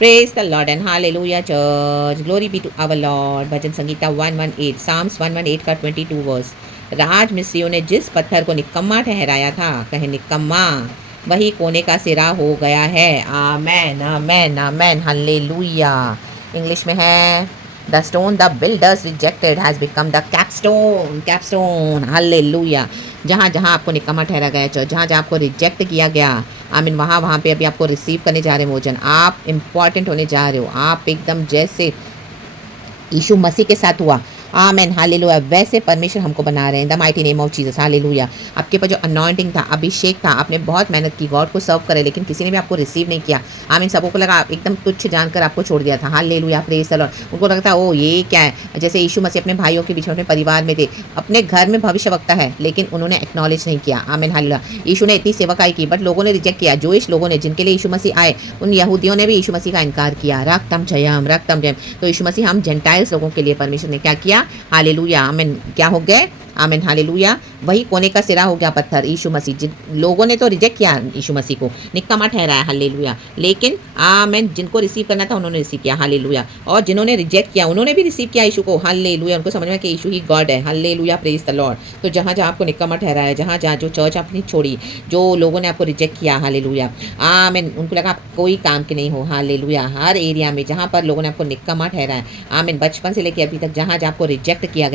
Praise the Lord and hallelujah church. Glory be to our Lord. Bhajan Sangeeta 118, Psalms 118 का 22 verse. राज मिस्रियों ने जिस पत्थर को निकम्मा ठहराया था, कहे निकम्मा, वही कोने का सिरा हो गया है। आमेन आमेन आमेन हालेलुया। इंग्लिश में है the stone the builders rejected has become the capstone. Capstone hallelujah. जहाँ जहाँ आपको निकम्मा ठहरा गया चर्च, जहाँ जहाँ आपको रिजेक्ट किया गया, आई मीन वहाँ वहाँ पे अभी आपको रिसीव करने जा रहे हैं भोजन। आप इम्पॉर्टेंट होने जा रहे हो। आप एकदम जैसे यीशु मसीह के साथ हुआ, आमेन हालेलुया, वैसे परमेश्वर हमको बना रहे हैं the mighty name of Jesus hallelujah. आपके ऊपर जो अनॉइंटिंग था, अभिषेक था, आपने बहुत मेहनत की, गॉड को सर्व करे, लेकिन किसी ने भी आपको रिसीव नहीं किया। आमीन। सबों को लगा आप एकदम तुच्छ जानकर आपको छोड़ दिया था। Hallelujah, praise the Lord. उनको लगता है ओ ये क्या है। जैसे यीशु मसीह अपने भाइयों के बीच में, अपने परिवार में थे, अपने घर में भविष्यवक्ता है, लेकिन उन्होंने एक्नॉलेज नहीं किया। आमीन हालेलुया। यीशु ने इतनी सेवकाई की, बट लोगों ने रिजेक्ट किया। जोइश लोगों ने, जिनके लिए यीशु मसीह आए, उन यहूदियों ने भी यीशु मसीह का इनकार किया। रक्तम जयम रक्तम जयम। तो यीशु मसीह हम जेंटाइल्स लोगों के लिए परमेश्वर ने क्या किया, हालेलुया, आमीन, क्या हो गए, आमीन हालेलुया। वही कोने का सिरा हो गया पत्थर, यीशु मसीह। जिन लोगों ने तो रिजेक्ट किया यीशु मसीह को, निकम्मा ठहराया, हालेलुया, लेकिन आमीन जिनको रिसीव करना था उन्होंने रिसीव किया, हालेलुया। और जिन्होंने रिजेक्ट किया उन्होंने भी रिसीव किया यीशु को, हालेलुया। उनको समझ में कि यीशु ही गॉड है, हालेलुया, प्रेज द लॉर्ड। तो जहाँ जहाँ आपको निकम्मा ठहराया, जहाँ जहाँ जो चर्च आपने छोड़ी, जो लोगों ने आपको रिजेक्ट किया, हालेलुया, आमीन, उनको लगा आप कोई काम के नहीं हो, हालेलुया। हर एरिया में जहाँ पर लोगों ने आपको निकम्मा ठहराया, आमीन, बचपन से लेकर अभी तक जहाँ जहाँ आपको रिजेक्ट किया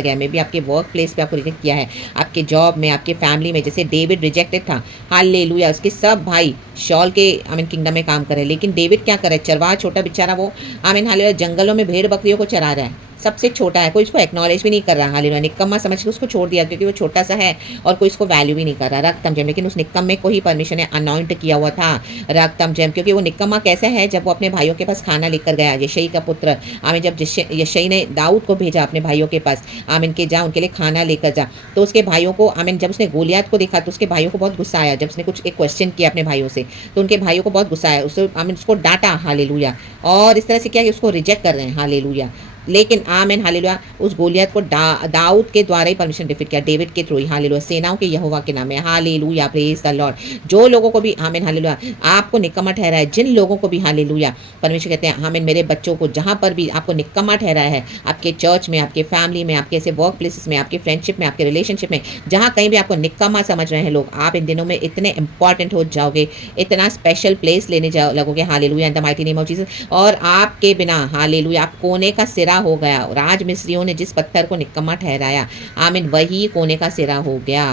गया, मे बी आपके वर्क प्लेस पे आपको रिजेक्ट किया है, आपके जॉब में, आपके फैमिली में, जैसे डेविड रिजेक्टेड था, हालेलुया। उसके सब भाई शॉल के आमीन किंगडम में काम करे, लेकिन डेविड क्या करे, चरवाहा छोटा बेचारा वो, आमीन हालेलुया, जंगलों में भेड़ बकरियों को चरा रहा है, सबसे छोटा है, कोई इसको एक्नॉलेज भी नहीं कर रहा, हालेलुया। निकम्मा समझ के उसको छोड़ दिया, क्योंकि वो छोटा सा है और कोई इसको वैल्यू भी नहीं कर रहा, रक्तम जैम। लेकिन उस निकम्मे को ही परमेश्वर ने अनॉइंट किया हुआ था, रक्तम जैम, क्योंकि वो निकम्मा कैसे है, जब वो अपने भाइयों के पास खाना लेकर गया, यशई का पुत्र, आमीन, जब यशई ने दाऊद को भेजा अपने भाइयों के पास, आमीन, के जा उनके लिए खाना लेकर जा, तो उसके भाइयों को, आमीन, जब उसने गोलियात को देखा तो उसके भाइयों को बहुत गुस्सा आया। जब उसने कुछ एक क्वेश्चन किया अपने भाइयों से, तो उनके भाइयों को बहुत गुस्सा आया, उसको, आमीन, उसको डांटा, हालेलुया। और इस तरह से क्या कि उसको रिजेक्ट कर रहे हैं, हालेलुया। लेकिन आमीन हालेलुया, उस गोलियत को दाऊद के द्वारा ही परमिशन डिफीट किया, डेविड के थ्रू ही, हालेलुया, सेनाओं के यहोवा के नाम में, हालेलुया, प्रेज द लॉर्ड। जो लोगों को भी, आमीन हालेलुया, आपको निकम्मा ठहराया है, जिन लोगों को भी, हालेलुया, परमेश्वर कहते हैं, आमीन, मेरे बच्चों को जहाँ पर भी आपको निकम्मा ठहराया है, आपके चर्च में, आपके फैमिली में, आपके ऐसे वर्क प्लेसेस में, आपके फ्रेंडशिप में, आपके रिलेशनशिप में, जहाँ कहीं भी आपको निकम्मा समझ रहे हैं लोग, आप इन दिनों में इतने इंपॉर्टेंट हो जाओगे, इतना स्पेशल प्लेस लेने जाओ लगोगे, hallelujah, in the mighty name of Jesus. और आपके बिना, हालेलुया, आप कोने का सिरा हो गया। राज मिस्रियों ने जिस पत्थर को निकम्मा ठहराया, आमीन, वही कोने का सिरा हो गया।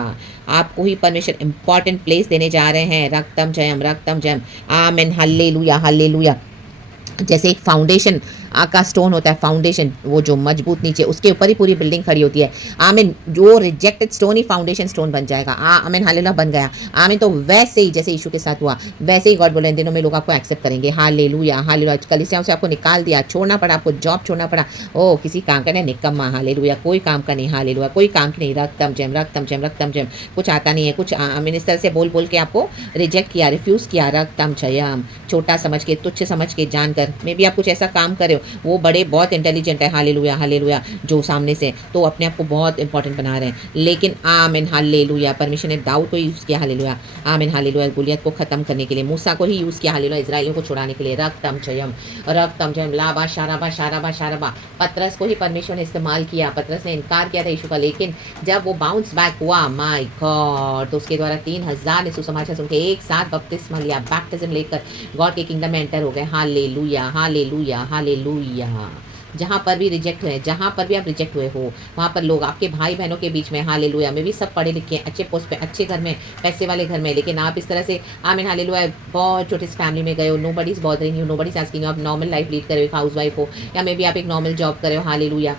आपको ही परमेश्वर इंपॉर्टेंट प्लेस देने जा रहे हैं, रक्तम जयम, आमीन हालेलुया हालेलुया। जैसे एक फाउंडेशन का स्टोन होता है, फाउंडेशन, वो जो मजबूत नीचे, उसके ऊपर ही पूरी बिल्डिंग खड़ी होती है, आमीन, जो रिजेक्टेड स्टोन ही फाउंडेशन स्टोन बन जाएगा, आमीन हालेलुया, बन गया, आमीन। तो वैसे ही जैसे यीशु के साथ हुआ, वैसे ही गॉड बोले इन दिनों में लोग आपको एक्सेप्ट करेंगे, हालेलुया हालेलुया। कलीसियाओं से आपको निकाल दिया, छोड़ना पड़ा, आपको जॉब छोड़ना पड़ा, ओ किसी काम का नहीं, निकम्मा, हालेलुया, कोई काम का नहीं, हालेलुया, कोई काम की नहीं, रक्तम जयम, कुछ आता नहीं है, कुछ आमीन, इस तरह से बोल बोल के आपको रिजेक्ट किया, रिफ्यूज़ किया, रक्तम जयम, छोटा समझ के, तुच्छ समझ के, जानकर, मे बी आप कुछ ऐसा काम कर रहे हो, वो बड़े बहुत इंटेलिजेंट है, हालेलुया हालेलुया, जो सामने से, तो अपने आप को बहुत इंपॉर्टेंट बना रहे हैं, लेकिन आमीन हालेलुया, परमेश्वर ने दाऊद को यूज़ किया, हालेलुया, आमीन हालेलुया, गोलियत को खत्म करने के लिए, मूसा को ही यूज़ किया, हालेलुया, इजराइलियों को छुड़ाने के लिए, रक्तम जयम, लाबा शाराबा, पतरस को ही परमेश्वर ने इस्तेमाल किया। पतरस ने इनकार किया था यीशु का, लेकिन जब वो बाउंस बैक हुआ, माय गॉड, तो उसके द्वारा 3000 ने सुसमाचार सुन के एक साथ बपतिस्मा लिया, बैप्टिज्म लेकर गॉड के किंगडम में एंटर हो गए, हालेलुया हालेलुया हालेलुया। जहाँ पर भी रिजेक्ट हुए, जहाँ पर भी आप रिजेक्ट हुए हो, वहाँ पर लोग आपके भाई बहनों के बीच में, हालेलुया, में भी सब पढ़े लिखे, अच्छे पोस्ट पे, अच्छे घर में, पैसे वाले घर में, लेकिन आप इस तरह से, आमीन हालेलुया, बहुत छोटे से फैमिली में गए हो, nobody is bothering you, nobody is asking you, आप नॉर्मल लाइफ लीड कर रहे हो, हाउस वाइफ हो, या मे बी आप एक नॉर्मल जॉब कर रहे हो, हालेलुया,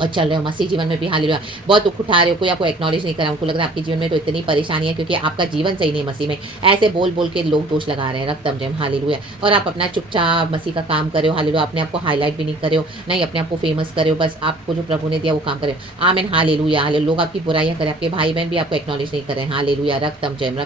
और चल रहे हो मसीह जीवन में भी, हालेलुया, बहुत दुख उठा रहे हो, कोई आपको एक्नॉलेज नहीं कर रहा, उनको लग रहा है आपके जीवन में तो इतनी परेशानी है क्योंकि आपका जीवन सही नहीं मसीह में, ऐसे बोल बोल के लोग दोष लगा रहे हैं, रक्तम जयम, हालेलुया। और आप अपना चुपचाप मसीह का काम कर रहे हो, हालेलुया, अपने आप को हाईलाइट भी नहीं कर रहे हो, नहीं अपने आप को फेमस कर रहे हो, बस आपको जो प्रभु ने दिया वो काम कर रहे हो, आमीन हालेलुया हालेलुया। लोग आपकी बुराइयां करें, आपके भाई बहन भी आपको एक्नॉलेज नहीं कर रहे हैं, हालेलुया, रक्तम जयम,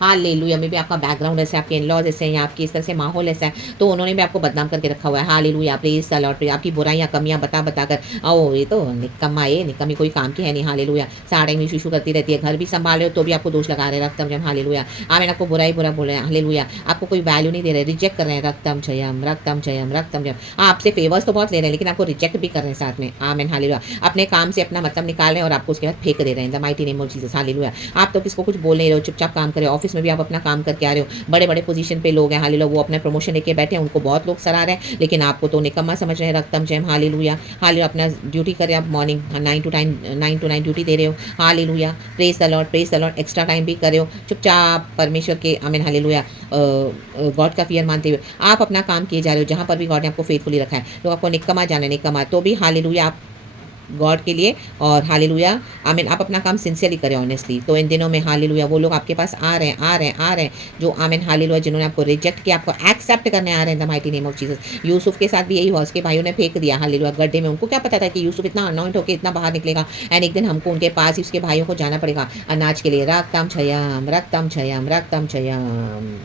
हालेलुया। में भी आपका बैकग्राउंड ऐसे, आपके इनलॉज ऐसे हैं, या आपकी इस तरह से माहौल ऐसा है, तो उन्होंने भी आपको बदनाम करके रखा हुआ है, हालेलुया, प्रेज द लॉर्ड। आपकी बुराइयां, कमियां बता कर ओ ये तो निकम्मा, ये निकम्मी कोई काम की है नहीं, हालेलुया। सारा टाइम इशू करती रहती है, घर भी संभाल रहे हो तो भी आपको दोष लगा रहे हैं, रक्तम जयम, हालेलुया। आमीन, आपको बुरा ही बुरा बोल रहे हैं, हालेलुया। आपको कोई वैल्यू नहीं दे रहे, रिजेक्ट कर रहे हैं, रक्तम जयम, रक्तम जयम, रक्तम जयम। आपसे फेवर्स तो बहुत ले रहे हैं लेकिन आपको रिजेक्ट भी कर रहे हैं साथ में, आमीन, हालेलुया। अपने काम से अपना मतलब निकाल रहे हैं और आपको उसके बाद फेंक दे रहे हैं, the mighty name of Jesus, hallelujah. आप तो किसको कुछ बोल नहीं रहे हो, चुपचाप काम करें। ऑफिस में भी आप अपना काम करके आ रहे हो, बड़े बड़े पोजीशन पे लोग हैं, हालेलुया, वो अपना प्रमोशन लेके बैठे हैं, उनको बहुत लोग सराह रहे हैं लेकिन आपको तो निकम्मा समझ रहे हैं, रक्तम जयम, हालेलुया। हालेलुया, अपना ड्यूटी करें आप, मॉर्निंग 9 to 9 ड्यूटी दे रहे हो, hallelujah. Praise the lord, praise the Lord. Extra time भी कर रहे हो, चुपचाप परमेश्वर के, आमीन, हालेलुया, गॉड का फियर मानते हुए आप अपना काम किए जा रहे हो, जहाँ पर भी गॉड ने आपको फेथफुली रखा है। लोग आपको निकम्मा जाने, निकम्मा तो भी हालेलुया आप गॉड के लिए, और हालेलुया, आमीन, आप अपना काम सिंसियरली करें ऑनेस्टली। तो इन दिनों में हालेलुया वो लोग आपके पास आ रहे हैं, आ रहे हैं, आ रहे हैं, जो आमीन, हालेलुया, जिन्होंने आपको रिजेक्ट किया, आपको एक्सेप्ट करने आ रहे हैं, the mighty name of Jesus. Yusuf के साथ भी यही हुआ, उसके भाइयों ने फेंक दिया, हालेलुया, गड्ढे में। उनको क्या पता था कि यूसुफ इतना अनॉइंट होकर इतना बाहर निकलेगा, एंड एक दिन हमको उनके पास ही उसके भाइयों को जाना पड़ेगा अनाज के लिए, रक्तम छयम, रक्तम छयम, रक्तम छयम।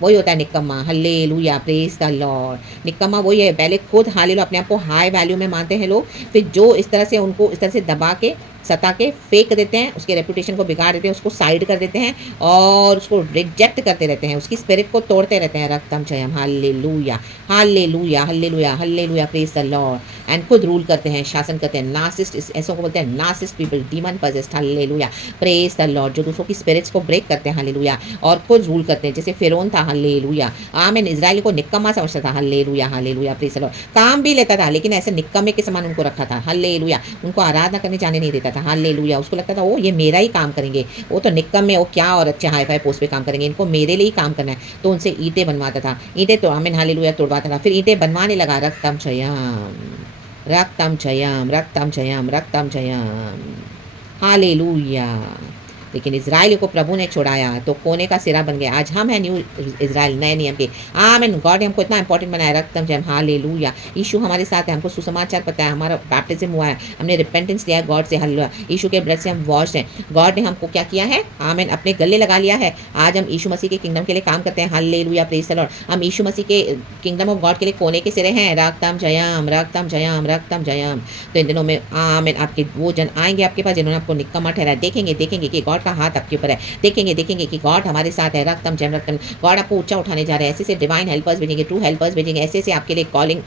वही होता है निकम्मा, हालेलुया, प्रेज द लॉर्ड। निकम्मा वही है, पहले खुद हालेलुया अपने आप को हाई वैल्यू में मानते हैं लोग, फिर जो इस तरह से उनको इस तरह से दबा के सता के फेंक देते हैं, उसके रेपुटेशन को बिगाड़ देते हैं, उसको साइड कर देते हैं और उसको रिजेक्ट करते रहते हैं, उसकी स्पिरिट को तोड़ते रहते हैं, रक्तम जयम, hallelujah, hallelujah, hallelujah, hallelujah, praise the Lord. And खुद रूल करते हैं, शासन करते हैं, नार्सिस्ट, ऐसों को बोलते हैं narcissist people, demon possessed, hallelujah, praise the Lord, जो दूसरों की स्पिरिट्स को ब्रेक करते हैं, हालेलुया, और खुद रूल करते हैं, जैसे फिरौन था, हालेलुया, आमीन, इजराइल को निकम्मा समझता था, hallelujah, hallelujah, praise the Lord. काम भी लेता था लेकिन ऐसे निकम्मे के समान उनको रखा था, हालेलुया, उनको आराधना करने जाने नहीं देता था, हालेलुया। उसको लगता था वो ये मेरा ही काम करेंगे, वो तो निकम्मे, वो क्या और अच्छे हाई फाई पोस्ट पे काम करेंगे, इनको मेरे लिए ही काम करना है। तो उनसे ईंटें बनवाता था, ईंटें तो आमीन, हालेलुया, तोड़वाता था, फिर ईंटें बनवाने लगा, रक्तम जयम, रक्तम जयम, रक्तम जयम, रक्तम जयम, हालेलुया। लेकिन इजराइल को प्रभु ने छुड़ाया तो कोने का सिरा बन गया। आज हम हैं न्यू इजराइल, नए नियम के, आमीन। गॉड ने हमको इतना इंपॉर्टेंट बनाया, रक्तम जयम, हालेलुया। यीशु हमारे साथ है, हमको सुसमाचार पता है, हमारा बैप्टिज्म हुआ है, हमने रिपेंटेंस लिया है गॉड से, हालेलुया। यीशु के ब्लड से हम वॉश हैं। गॉड ने हमको क्या किया है, आमीन, अपने गले लगा लिया है। आज हम यीशु मसीह के किंगडम के लिए काम करते हैं, हालेलुया, प्रेज द लॉर्ड। हम यीशु मसीह के किंगडम ऑफ गॉड के लिए कोने के सिरे हैं, रक्तम जयम, रक्तम जयम, रक्तम जयम। तो इन दिनों में आमीन, आपके वो जन आएंगे आपके पास जिन्होंने आपको निकम्मा ठहराया, देखेंगे देखेंगे कि गॉड का हाथ आपके ऊपर है, देखेंगे देखेंगे कि गॉड हमारे साथ है, रक्तम जयम, रक्तम। गॉड आपको ऊंचा उठाने जा रहे हैं, ऐसे से डिवाइन हेल्पर्स भेजेंगे, ट्रू हेल्पर्स भेजेंगे, ऐसे से आपके लिए कॉलिंग,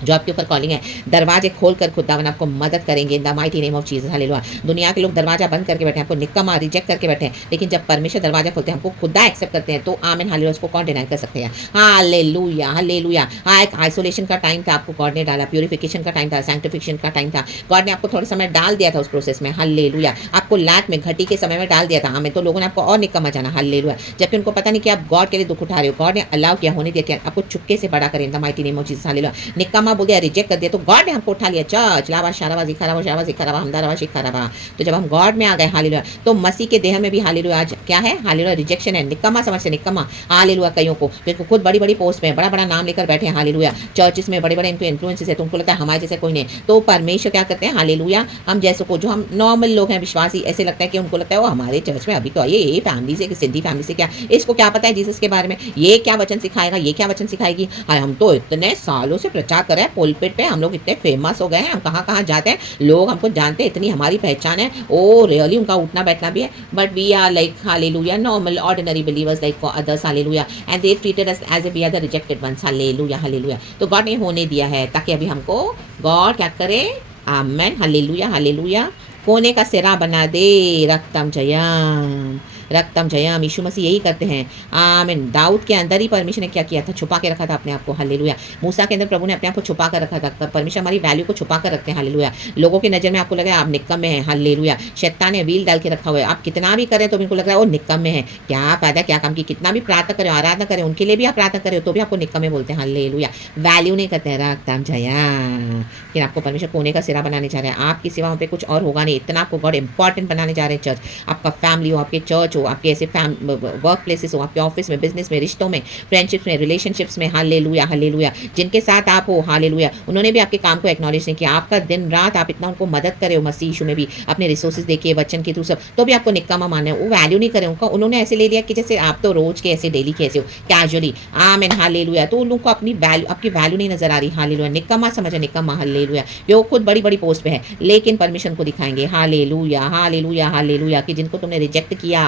जो आपके ऊपर कॉलिंग है, दरवाजे खोलकर खुदावन आपको मदद करेंगे, इन the mighty name of Jesus, hallelujah. दुनिया के लोग दरवाजा बंद करके बैठे हैं, आपको निकम्मा रिजेक्ट करके बैठे हैं, लेकिन जब परमेश्वर दरवाजा खोलते हैं, हमको खुदा एक्सेप्ट करते हैं, तो आमीन, हालेलुया, उसको कौन डिनाई कर सकते हैं, हालेलुया, हालेलुया। हाँ, एक आइसोलेशन का टाइम था, आपको गॉड ने डाला, प्यूरिफिकेशन का टाइम था, सैंक्टिफिकेशन का टाइम था, गॉड ने आपको थोड़ा समय डाल दिया था उस प्रोसेस में, हालेलुया। आपको लैक में, घटी के समय में डाल दिया था, आमीन, तो लोगों ने आपको और निकम्मा जाना, हालेलुया, जबकि उनको पता नहीं कि आप गॉड के लिए दुख उठा रहे हो। गॉड ने अलाउ किया, होने दिया, कि आपको चुपके से बड़ा करें, इन the mighty name of Jesus, hallelujah. निकम्मा बोल दिया, रिजेक्ट कर दिया, तो गॉड ने हमको उठा लिया, चर्च लावा शारावा जिखारावा शारावा जिखारावा हमदारावा शिखारावा। तो जब हम गॉड में आ गए, हालेलुया, तो मसीह के देह में भी, हालेलुया, आज क्या है, हालेलुया, रिजेक्शन है, निकम्मा समझ से निकम्मा, हालेलुया। कईयों को बिल्कुल खुद बड़ी बड़ी पोस्ट में बड़ा बड़ा नाम लेकर बैठे हैं, हालेलुया, चर्चिस में बड़े बड़े इनके इन्फ्लुएंसेस है, तुमको लगता है हमारे जैसे कोई नहीं। तो परमेश्वर क्या करते हैं, हालेलुया, हम जैसे को, जो हम नॉर्मल लोग हैं, विश्वासी, ऐसे लगता है कि उनको लगता है वो हमारे चर्च में अभी तो आइए, ये फैमिली से, सिंधी फैमिली से, क्या इसको क्या पता है जीसस के बारे में, ये क्या वचन सिखाएगा, ये क्या वचन सिखाएगी। हम तो इतने सालों से प्रचार कर रहे हैं, पुलपिट पे हम लोग इतने फेमस हो गए हैं, हम कहाँ कहाँ जाते हैं, लोग हमको जानते हैं, इतनी हमारी पहचान है, ओ रियली उनका उठना बैठना भी है, but we are like, hallelujah, normal ordinary believers like for others, hallelujah, and they treated us as a we are the rejected ones, hallelujah, hallelujah. तो गॉड ने होने दिया है ताकि अभी हमको गॉड क्या करे, आमेन, हालेलुया, हालेलुया, कोने का सिरा बना दे, रक्तम जयम, रक्तम जयम। यीशु मसीह यही करते हैं, आमीन। दाऊद के अंदर ही परमेश्वर ने क्या किया था, छुपा के रखा था अपने आप को, हालेलुया। मूसा के अंदर प्रभु ने अपने आप को छुपा कर रखा था, परमेश्वर हमारी वैल्यू को छुपा कर रखते हैं, हालेलुया। लोगों की नज़र में आपको लग रहा है आप निकम्मे हैं, हालेलुया। शैतान ने व्हील डाल के रखा हुआ है, आप कितना भी करें तो उनको लग रहा है वो निकम्मे हैं, क्या फायदा, क्या काम की, कितना भी प्रार्थना करें, आराधना करें, उनके लिए भी आप प्रार्थना करें तो भी आपको निकम्मे बोलते हैं, हालेलुया। वैल्यू नहीं करते हैं, रक्तम जयम। लेकिन आपको परमेश्वर कोने का सिरा बनाने जा रहे हैं, आपकी सेवाओं पे कुछ और होगा नहीं, इतना आपको गॉड इंपॉर्टेंट बनाने जा रहे हैं। चर्च, आपका फैमिली हो, आपके चर्च हो, हो, आपके ऐसे वर्क प्लेसेस हो, आपके ऑफिस में, बिजनेस में, रिश्तों में, फ्रेंडशिप्स में, रिलेशनशिप्स में, हालेलुया हालेलुया, जिनके साथ आप हो, हालेलुया, उन्होंने भी आपके काम को एक्नॉलेज नहीं किया। आपका दिन रात आप इतना उनको मदद करे हो मसीह यीशु में भी, अपने रिसोर्सेज देके, वचन के थ्रू सब, तो भी आपको निकम्मा माने, वो वैल्यू नहीं करे उनका। उन्होंने ऐसे ले लिया कि जैसे आप तो रोज के ऐसे डेली के ऐसे हो, कैजुअली, आमेन हालेलुया, तो उन लोगों को अपनी वैल्यू, आपकी वैल्यू नहीं नजर आ रही, हालेलुया, निकम्मा समझे, निकम्मा, हालेलुया, कि वो खुद बड़ी बड़ी पोस्ट पे है लेकिन परमिशन को दिखाएंगे, हालेलुया हालेलुया हालेलुया, कि जिनको तुमने रिजेक्ट किया,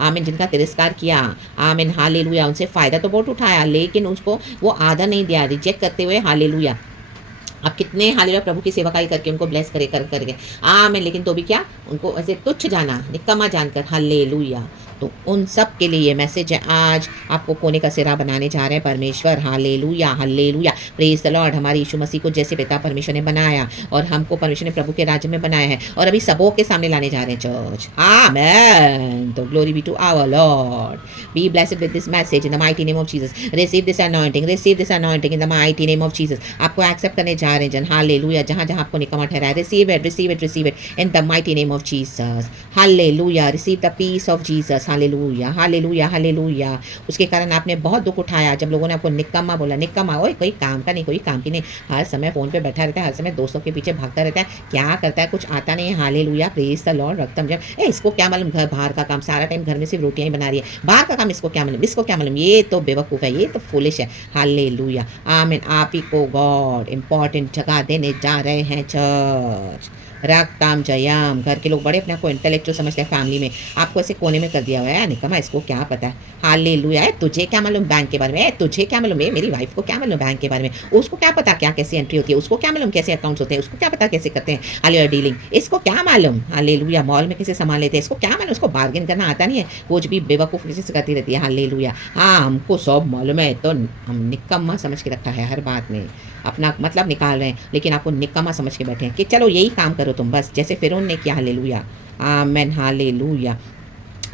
आमीन, जिनका तिरस्कार किया, आमीन हालेलुया, उनसे फ़ायदा तो बहुत उठाया लेकिन उसको वो आदर नहीं दिया, रिजेक्ट करते हुए, हालेलुया, आप कितने हालेलुया प्रभु की सेवकाई करके उनको ब्लेस करे कर करके, आमीन, लेकिन तो भी क्या, उनको ऐसे तुच्छ जाना, निकम्मा जानकर, हालेलुया। तो उन सब के लिए ये मैसेज है, आज आपको कोने का सिरा बनाने जा रहे हैं परमेश्वर, hallelujah hallelujah, praise the Lord. हमारे यीशु मसीह को जैसे पिता परमेश्वर ने बनाया और हमको परमेश्वर ने प्रभु के राज्य में बनाया है और अभी सबों के सामने लाने जा रहे हैं चर्च, आमेन। तो glory be to our Lord, be blessed with this message in the mighty name of Jesus, receive this anointing, receive this anointing in the mighty name of Jesus. आपको एक्सेप्ट करने जा रहे हैं जन, hallelujah, जहाँ जहाँ आपको निकम्मा ठहराया, receive it, receive it, receive it in the mighty name of Jesus, hallelujah, receive the peace of Jesus, hallelujah hallelujah hallelujah. उसके कारण आपने बहुत दुख उठाया जब लोगों ने आपको निकम्मा बोला, निकम्मा, ओए कोई काम का नहीं, कोई काम की नहीं, हर समय फ़ोन पे बैठा रहता है, हर समय दोस्तों के पीछे भागता रहता है, क्या करता है, कुछ आता नहीं है, हालेलुया, प्रेज द लॉर्ड, रक्तम जब, इसको क्या मालूम, घर बाहर का काम, सारा टाइम घर में सिर्फ रोटियां ही बना रही है, बाहर का काम इसको क्या मालूम, इसको क्या मालूम, ये तो बेवकूफ़ है, ये तो फुलिश है, हालेलुया, आमीन। आप ही को गॉड इंपॉर्टेंट जगह देने जा रहे हैं चर्च, रागताम जयाम। घर के लोग बड़े अपने आप को इंटेलेक्चुअल समझते हैं, फैमिली में आपको ऐसे कोने में कर दिया हुआ है, निकम्मा, इसको क्या पता है, हालेलुया, तुझे क्या मालूम बैंक के बारे में, तुझे क्या मालूम, मेरी वाइफ को क्या मालूम बैंक के बारे में, उसको क्या पता क्या कैसे एंट्री होती है, उसको क्या मालूम कैसे अकाउंट्स होते हैं, उसको क्या पता कैसे करते हैं हालेलुया डीलिंग, इसको क्या मालूम, हालेलुया, मॉल में कैसे सामान लेते हैं, इसको क्या मालूम, उसको बार्गेन करना आता नहीं है, कुछ भी बेवकूफ़ जैसे करती रहती है, हालेलुया। हाँ, हमको सब मालूम है, तो हम निकम्मा समझ के रखा है, हर बात में अपना मतलब निकाल रहे हैं, लेकिन आपको निकम्मा समझ के बैठे हैं कि चलो यही काम करो तुम बस, जैसे फिरौन ने किया, हालेलुया, आमेन, हालेलुया।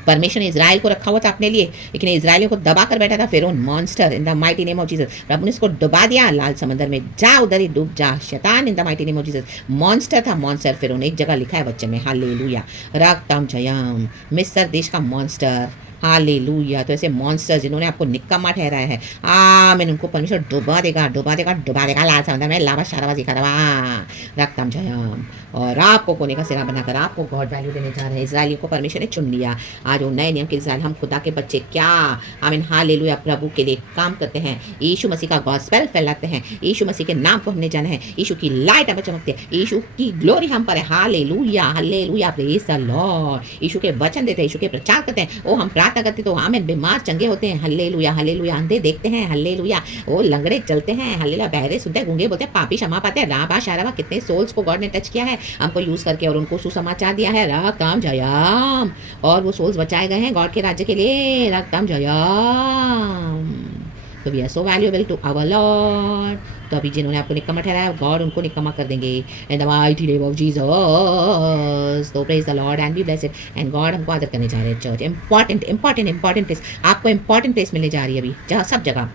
परमेश्वर ने इजराइल को रखा हुआ था अपने लिए, लेकिन इजराइलियों को दबा कर बैठा था फिरौन, monster, in the mighty name of Jesus. प्रभु ने इसको डुबा दिया लाल समंदर में, जा उधर ही डूब जा शैतान, इन the mighty name of Jesus. Monster था, मॉन्स्टर फिरौन, एक जगह लिखा है बच्चे में, हालेलुया, रागताम जयम, मिस्र देश का मॉन्स्टर, हालेलुया। तो ऐसे मॉन्स्टर जिन्होंने आपको निकम्मा ठहराया है, आमीन, उनको परमेश्वर डुबा देगा, डुबा देगा, डुबा देगा लाल समंदर में, लावा शारावा दिखा रहा, रक्तम जयम। और आपको कोने का सिरा बनाकर आपको गॉड वैल्यू देने जा रहे हैं। इजराइलियों को परमेश्वर ने चुन लिया, आज वो नए नियम के इजराइल, हम खुदा के बच्चे, क्या आमीन, हालेलुया, प्रभु के लिए काम करते हैं, यीशु मसीह का गॉस्पेल फैलाते हैं, यीशु मसीह के नाम को हमने जाना है, यीशु की लाइट हमें चमकती है, यीशु की ग्लोरी हम पर है, hallelujah hallelujah, praise the Lord. यीशु के वचन देते हैं, यीशु के प्रचार करते हैं, ओ हम प्रार्थना करते तो आमीन, बीमार चंगे होते हैं, हालेलुया हालेलुया, अंधे देखते हैं, हालेलुया, ओ लंगड़े चलते हैं, हालेलुया, बहरे सुनते हैं, गूंगे बोलते हैं, पापी क्षमा पाते हैं, राबा शाराबा, कितने सोल्स को गॉड ने टच किया है, हमको यूज करके, और उनको सुसमाचार दिया है, रागताम जयाम, और वो सोल्स बचाए गए हैं गॉड के राज्य के लिए, रागताम जयाम। तो we are so valuable to our Lord. तो अभी जिन्होंने आपको निकम्मा ठहराया, गॉड उनको निकम्मा कर देंगे in the mighty name of Jesus. तो praise the Lord and be blessed, and God हमको आदर करने जा रहे हैं church. Important important important place, आपको इंपॉर्टेंट प्लेस मिलने जा रही है अभी, जहाँ सब जगह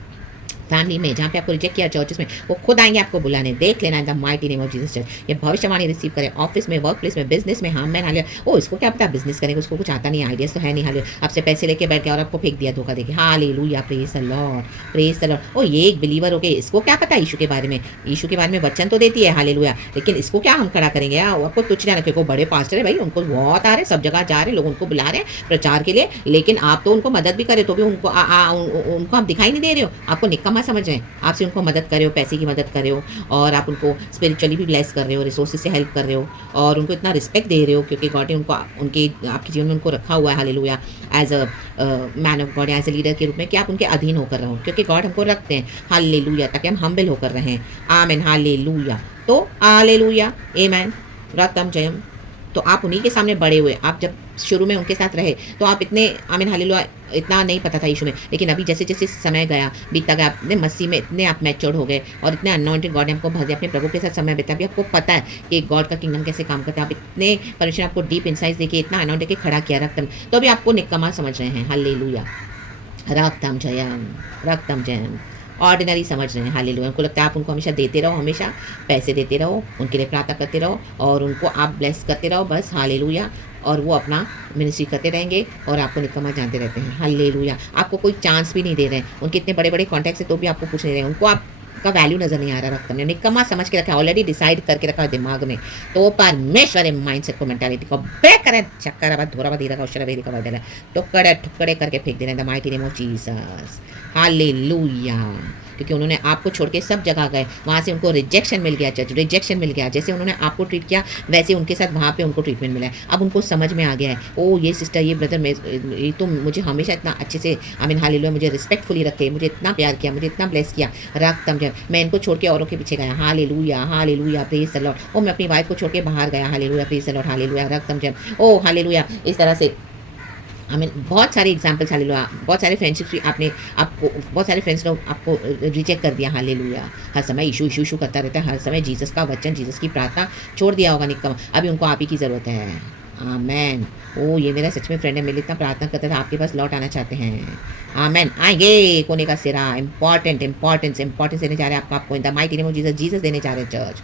फैमिली में, जहाँ पे आपको रिजेक्ट किया चर्चेस में, वो खुद आएंगे आपको बुलाने, देख लेना इन the mighty name of Jesus church. ये भविष्यवाणी रिसीव करें, ऑफिस में, वर्क प्लेस में, बिजनेस में, हाँ मैं हालिया, ओ इसको क्या पता बिजनेस करेंगे, उसको कुछ आता नहीं, आइडियाज तो है नहीं, हालिया आपसे पैसे लेके बैठ गया और आपको फेंक दिया धोखा देके, hallelujah, praise the lord, praise the lord. ओ ये एक बिलीवर हो गए, इसको क्या पता यीशु के बारे में, यीशु के बारे में वचन तो देती है, हालेलुया, लेकिन इसको क्या हम खड़ा करेंगे, आपको तुच्छ जाना, क्योंकि बड़े पास्टर है भाई, उनको बहुत आ रहे, सब जगह जा रहे, लोग उनको बुला रहे हैं प्रचार के लिए, लेकिन आप तो उनको मदद भी करें तो भी उनको उनको आप दिखाई नहीं दे रहे हो, आपको निकम्मा समझ रहे हैं, आपसे उनको मदद कर रहे हो, पैसे की मदद कर रहे हो, और आप उनको स्पिरिचुअली भी ब्लेस कर रहे हो, रिसोर्सेज से हेल्प कर रहे हो, और उनको इतना रिस्पेक्ट दे रहे हो, क्योंकि गॉड ने उनको उनके आपके जीवन में उनको रखा हुआ है, hallelujah, as a man of God, as a leader के रूप में, कि आप उनके अधीन होकर रहो, क्योंकि गॉड हमको रखते हैं, हालेलुया, ताकि हम हम्बल होकर रहें, आमीन, हालेलुया। तो हालेलुया, आमीन, रतम जयम। तो आप उन्हीं के सामने बड़े हुए, आप जब शुरू में उनके साथ रहे तो आप इतने आमीन हालेलुया इतना नहीं पता था यीशु में, लेकिन अभी जैसे जैसे समय गया बीतता गया, अपने मसीह में इतने आप मैच्योर्ड हो गए, और इतने अनॉइंटेड गॉड ने आपको भर दिया, अपने प्रभु के साथ समय बिता, अभी आपको पता है कि गॉड का किंगडम कैसे काम करता है, आप इतने परमेश्वर आपको डीप इनसाइट्स देके इतना अनॉइंटेड के खड़ा किया रक्तम, तो अभी आपको निकम्मा समझ रहे हैं, हालेलुया, रक्तम जयम, रक्तम जयम, ऑर्डिनरी समझ रहे हैं, हालेलुया। उनको लगता है आप उनको हमेशा देते रहो, हमेशा पैसे देते रहो, उनके लिए प्रार्थना करते रहो, और उनको आप ब्लेस करते रहो, बस, हालेलुया। और वो अपना मिनिस्ट्री करते रहेंगे और आपको निकम्मा जानते रहते हैं। हालेलुया। आपको कोई चांस भी नहीं दे रहे हैं, उनके इतने बड़े बड़े कॉन्टैक्ट्स है तो भी आपको पूछ नहीं रहे हैं, उनको आपका वैल्यू नज़र नहीं आ रहा रक्त में, निकम्मा समझ के रखा है, ऑलरेडी डिसाइड करके रखा है दिमाग में। तो परमेश्वर माइंड को मेंटालिटी को ब्रेक करें, चक्कर अब धोरा धीरा का उशरा वेदी का वर्ड है, टुकड़े टुकड़े करके फेंक दे रहे हैं the mighty name of Jesus. Hallelujah. क्योंकि उन्होंने आपको छोड़ के सब जगह गए, वहाँ से उनको रिजेक्शन मिल गया, चर्च रिजेक्शन मिल गया। जैसे उन्होंने आपको ट्रीट किया वैसे उनके साथ वहाँ पे उनको ट्रीटमेंट मिला है। अब उनको समझ में आ गया है, ओ ये सिस्टर ये ब्रदर ये तो मुझे हमेशा इतना अच्छे से हालेलुया मुझे रिस्पेक्टफुली रखे, मुझे इतना प्यार किया, मुझे इतना ब्लेस किया, रख जब मैं इनको छोड़ के औरों के पीछे गया। Hallelujah hallelujah praise the lord. ओ मैं अपनी वाइफ को छोड़ के बाहर गया। Hallelujah praise the lord. Hallelujah रख जब ओ हालेलुया। इस तरह से बहुत सारे एग्जाम्पल्स हालेलुया, बहुत सारे फ्रेंडशिप्स भी आपको बहुत सारे फ्रेंड्स ने आपको रिजेक्ट कर दिया। हालेलुया। हर समय इशू इशू इशू करता रहता है, हर समय जीसस का वचन जीसस की प्रार्थना छोड़ दिया होगा निकम्मा। अभी उनको आप ही की ज़रूरत है। आमेन। ओ ये मेरा सच में फ्रेंड है, मेरे इतना प्रार्थना करता था, आपके पास लौट आना चाहते हैं। आमेन। आएंगे कोने का सिरा। इंपॉर्टेंस देने जा रहे हैं आपको इन the mighty name of Jesus. Jesus देने जा रहे हैं चर्च।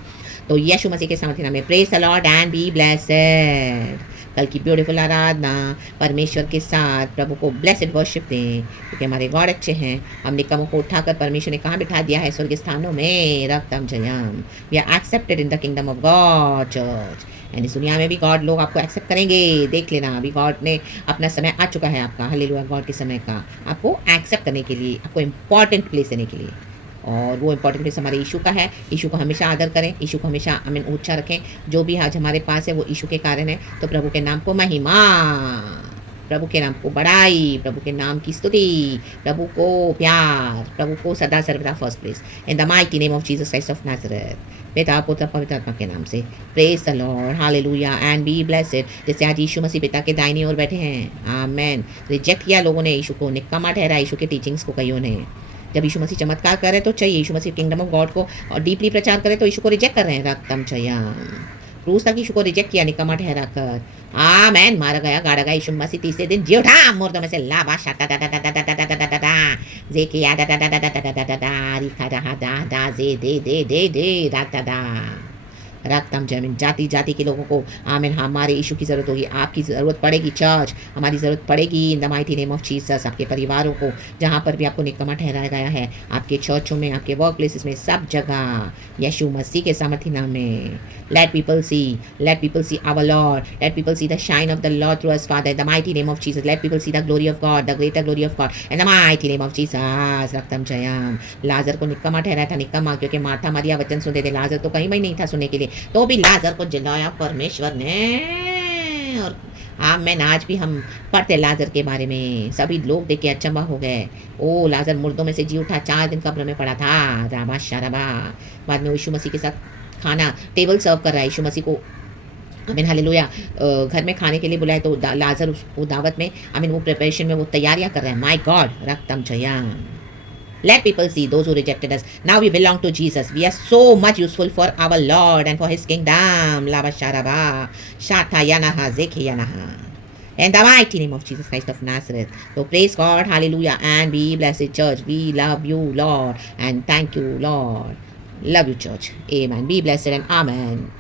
तो यीशु मसीह के सामर्थ्य नाम में praise the Lord and be blessed. कल की ब्यूटीफुल आराधना परमेश्वर के साथ प्रभु को ब्लेस्ड वर्शिप दें, क्योंकि हमारे गॉड अच्छे हैं। हम निकम्मों को उठाकर परमेश्वर ने कहाँ बिठा दिया है? स्वर्ग स्थानों में। रक्तम जयम। We are accepted in the kingdom of God church. And इस दुनिया में भी गॉड लोग आपको एक्सेप्ट करेंगे। देख लेना, अभी गॉड ने अपना समय आ चुका है आपका। हालेलुया। गॉड के समय का आपको एक्सेप्ट करने के लिए, आपको इंपॉर्टेंट प्लेस देने के लिए। और वो इंपॉर्टेंट प्लेस हमारे यीशु का है। यीशु को हमेशा आदर करें, यीशु को हमेशा ऊंचा रखें। जो भी आज हमारे पास है वो यीशु के कारण है। तो प्रभु के नाम को महिमा, प्रभु के नाम को बड़ाई, प्रभु के नाम की स्तुति, प्रभु को प्यार, प्रभु को सदा सर्वदा first place in the mighty name of Jesus Christ of Nazareth. पिता पुत्र पवित्र आत्मा के नाम से praise the lord. Hallelujah and be blessed. जैसे आज यीशु मसीह पिता के दाहिनी ओर बैठे हैं। आमेन। रिजेक्ट किया लोगों ने यीशु को, निकम्मा ठहरा यीशु के टीचिंग्स को कईयों ने। जब यीशु मसीह चमत्कार कर रहे हैं तो चाहिए, यीशु मसीह किंगडम ऑफ गॉड को और डीपली प्रचार करें तो यीशु को रिजेक्ट कर रहे हैं। रक्तम चयम। क्रूस तक यीशु को रिजेक्ट किया निकम्मा ठहरा कर। आमेन। मारा गया, गाड़ा गया। यीशु मसीह तीसरे दिन जी उठा मुर्दों में से। लाबा शाता दा दा दा दा दा दा दा दा दा दा जेकिया दा दा दा दा दा दा दा दा दा रिखा दा दा दा जे दे दे दे दे दा दा दा। रक्तम जमीन जाति जाति के लोगों को आमीन हमारे यीशु की ज़रूरत होगी, आपकी ज़रूरत पड़ेगी चर्च, हमारी ज़रूरत पड़ेगी इन the mighty name of Jesus. आपके परिवारों को जहाँ पर भी आपको निकम्मा ठहराया गया है, आपके चर्चों में, आपके वर्क प्लेसेस में, सब जगह यीशु मसीह के सामर्थ्य नाम में let people see our Lord, let people see the shine of the Lord through us, Father, in the mighty name of Jesus. Let people see the glory of God, the greater glory of God, in the mighty name of Jesus. रक्तम Jayam. लाजर को निकम्मा ठहराया था, निकम्मा क्योंकि Martha मरिया वचन सुनते थे, लाजर तो कहीं भी नहीं था सुनने के लिए, तो भी लाजर को जलाया परमेश्वर ने। और आमेन। आज भी हम पढ़ते लाजर के बारे में, सभी लोग देख के अचंभा हो गए। ओ लाजर मुर्दों में से जी उठा, 4 दिन कब्र में पड़ा था। राबा शराबा। बाद में यीशु मसीह के साथ खाना टेबल सर्व कर रहा है यीशु मसीह को। आमीन हालेलुया। घर में खाने के लिए बुलाए तो लाजर वो दावत में आमीन वो प्रिपरेशन में वो तैयारियां कर रहे हैं। माय गॉड रक्तम जयम। Let people see those who rejected us. Now we belong to Jesus. We are so much useful for our Lord and for His kingdom. Lava sharaba, shata yanaha, zeki yanaha. In the mighty name of Jesus Christ of Nazareth. So praise God, hallelujah, and be blessed, church. We love you, Lord, and thank you, Lord. Love you, church. Amen. Be blessed and amen.